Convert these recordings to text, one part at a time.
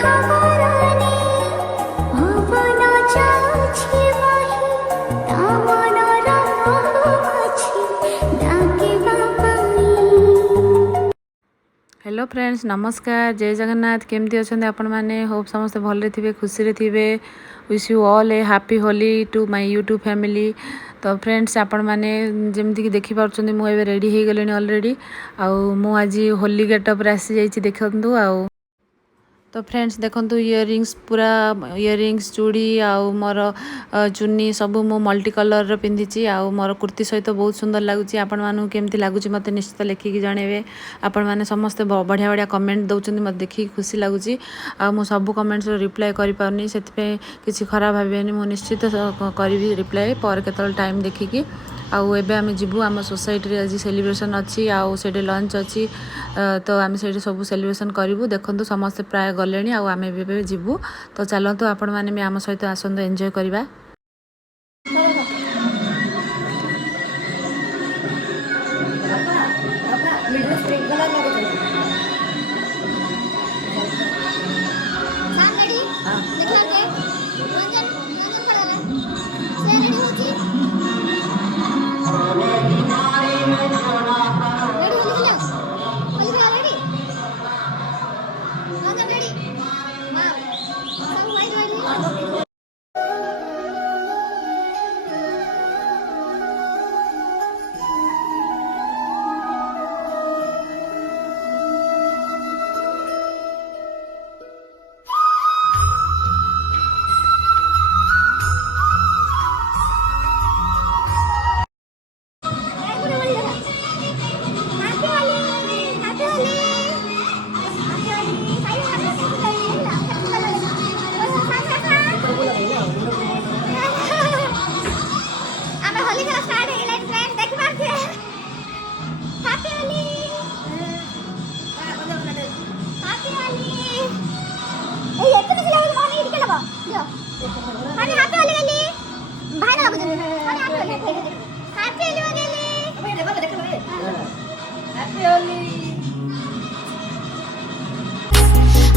Hello friends नमस्कार जय जगन्नाथ केमती अच्छा आपण मैंने होप समस्ते भल थे खुशी थे wish you all a happy Holi to my YouTube family. तो फ्रेंड्स आपण मैंने जमीक देखिपुं मुझे रेडी हो गले अलरेडी आज होली गेटअप आसी जाइए देखु आउ तो फ्रेंड्स देखंतु इयरिंग्स पूरा इयरिंग्स चूड़ी आउ मोर चुन्नी सब मु मल्टी कलर पिंधिची आउ मोर कुर्ती सहित बहुत सुंदर लगुच। आपण मानू केमती लगुच मत निश्चित लिखिकी जनइबे। आपण मैंने समस्ते बढ़िया बढ़िया कमेंट दौरान मत देखिए खुशी लगुच। मु सब कमेंट्स रिप्लाई करि पारनी से किसी खराब भावेनि मु निश्चित करी रिप्लाई पर केतल टाइम देखिकी। आउ एबे आमे जिबु आम सोसाइटी आज सेलिब्रेशन अच्छी आउ से लंच अच्छी तो आम से सब सेलिब्रेशन करूँ देखु समस्ते प्राय गले आमे भी जीवु। तो चलतु आपण मैंने आम सहित आसतु एंजॉय करवा।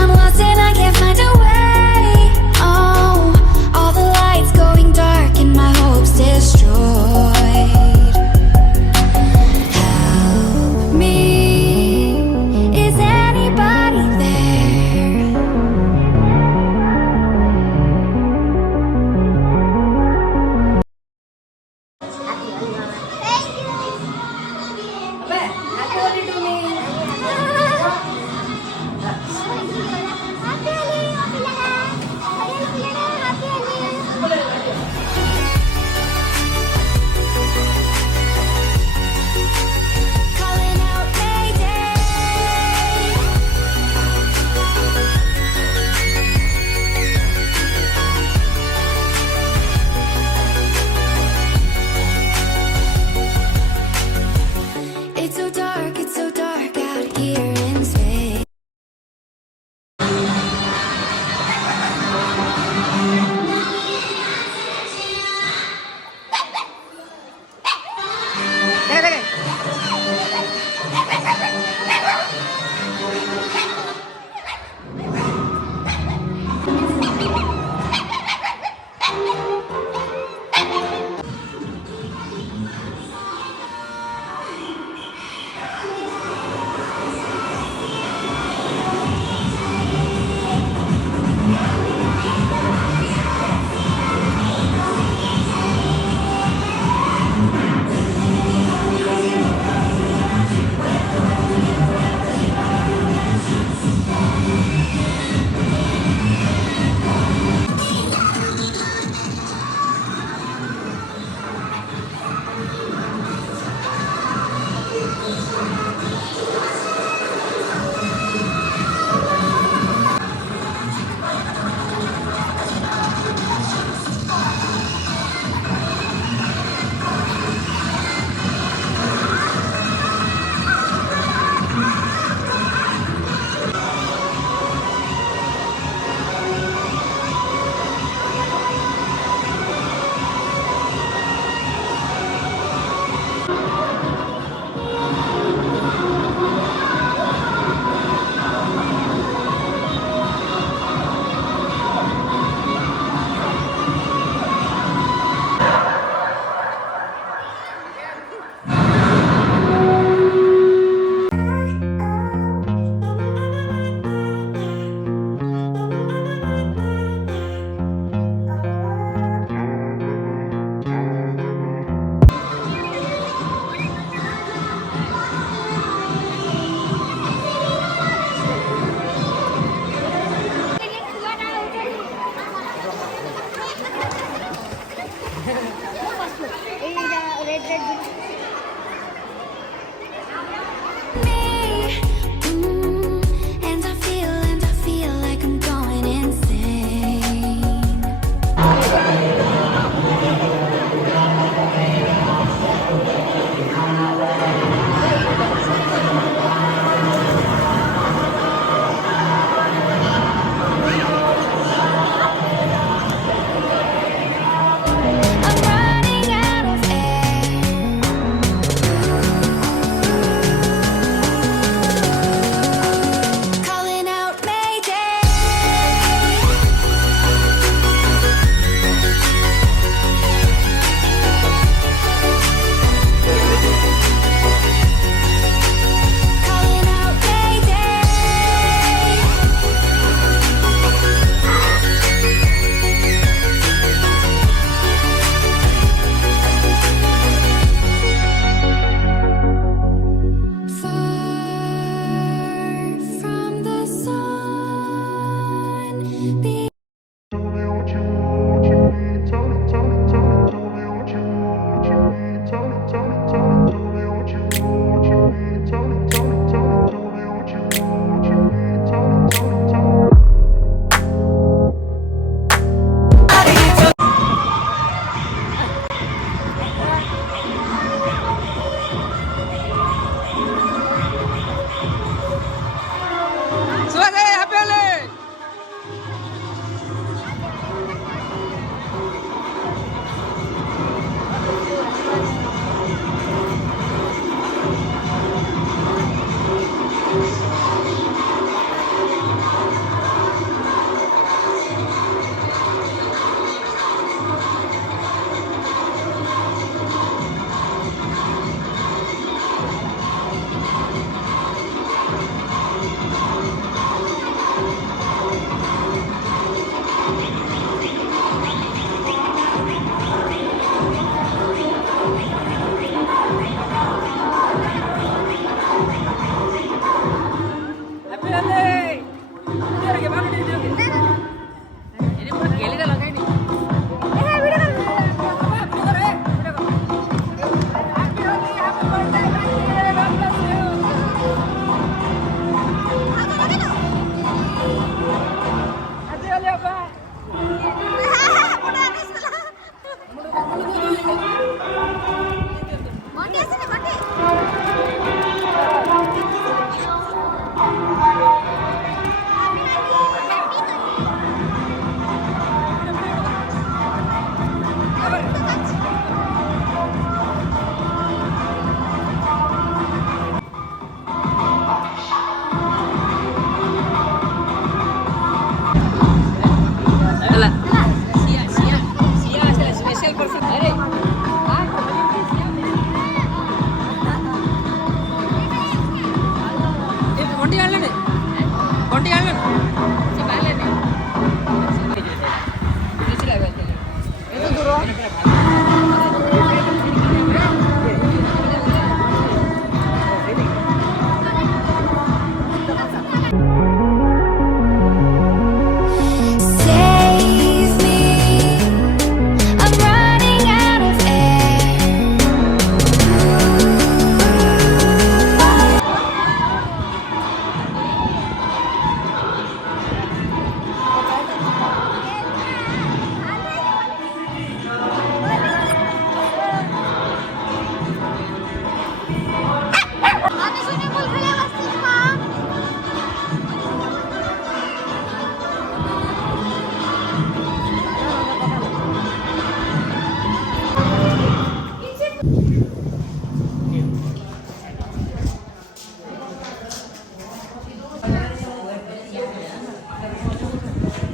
I'm lost and I can't find a way. Oh, all the lights going dark and my hopes destroyed. Help me, is anybody there? Thank you. Happy Holi to me.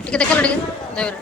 ଟିକେ ଦେଖେଇଲ ଟିକେ ଦହିବରା।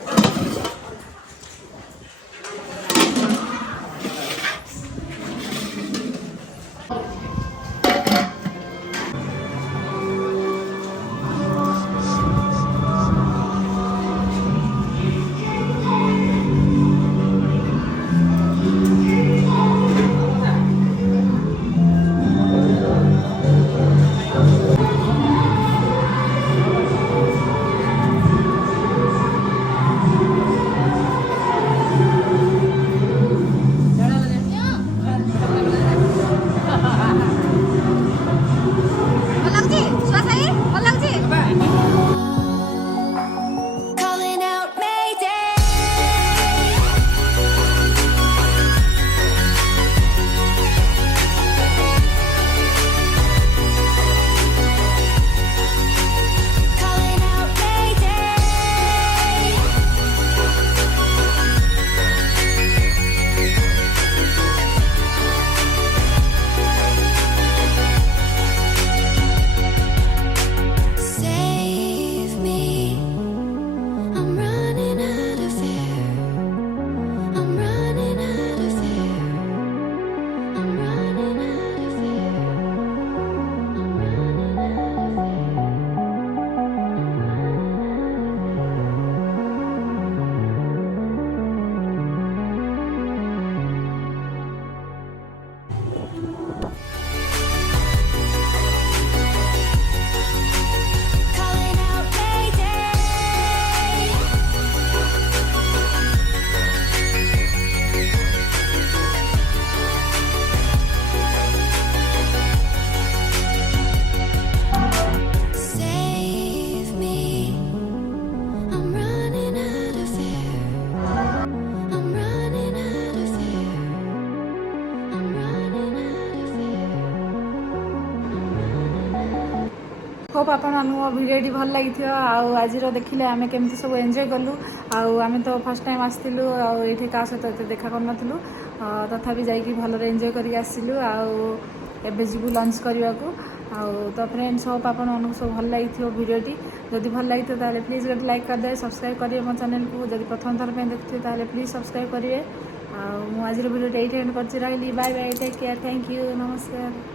Calling out Mayday. Calling out Mayday. Save me. I'm running out of air. I'm running out of air. I'm running out of air. I'm running out of air. Calling out Mayday. Save me. I'm running out of air. I'm running out of air. I'm running out of air. Hope आपको भिडियोटी भल लगी आज देखिले आम केमती सब enjoy कलु आम तो फर्स्ट टाइम आसलु आठी क्या सहित एत देखा करूँ तथापि जाकि भलरे एंजॉय करके आसलु आबे जीवु लंच करने को तो फ्रेंड्स होप आपको सब भल लगी भिडियोटी जदि भल लगी तो प्लीज गोटे लाइक करदे सब्सक्राइब करेंगे मो चैनल को जब प्रथम थर पे देखते प्लीज सब्सक्राइब करेंगे आज भिडियोटी ये एंड कर bye bye take care thank you नमस्कार।